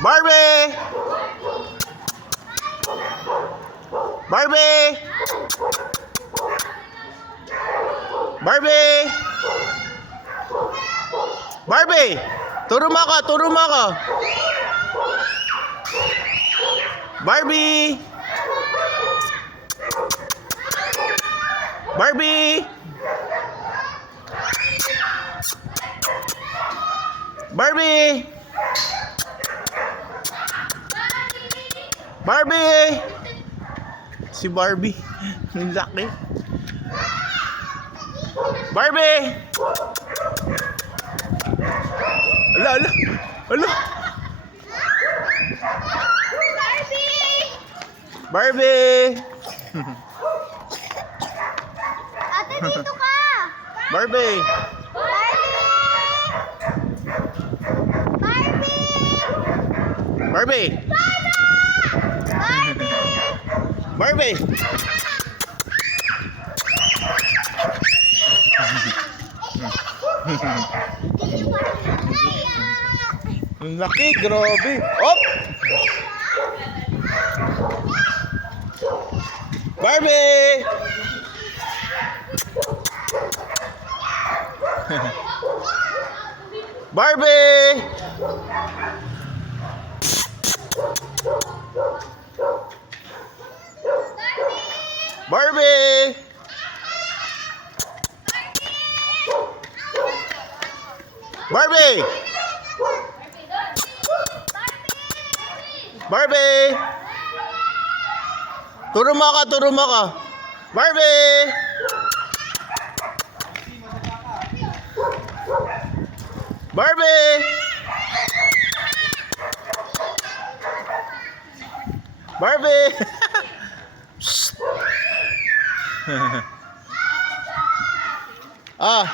Barbie! Barbie! Barbie! Barbie! Turo mo ako, turo mo ako. Barbie! Barbie! Barbie! Barbie! Si Barbie. Ang laki. Barbie! Ala, ala. Ala. Barbie! Ate, dito ka! Barbie! Barbie! Barbie! Barbie! Barbie! Ang laki, grabe. Op! Barbie! Barbie! Barbie! Barbie! Barbie! Turo mo ka, turo mo ka. Barbie! Barbie! Barbie! Ah.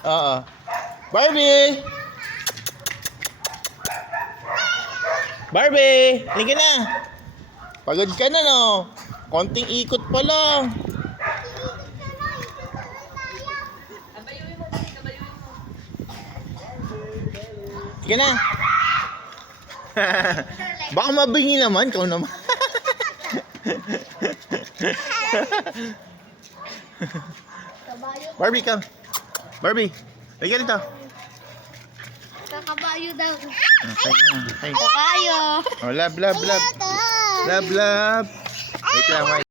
Oo. Barbie! Barbie! Halika na! Pagod ka na, no? Konting ikot pa lang. Halika na! Baka mabingi naman, ikaw naman. Barbie, come. Barbie, halika dito. Kakabayo daw. Ay. Kabayo. Oh, love, love, love. Love, love. Wait lang, wait.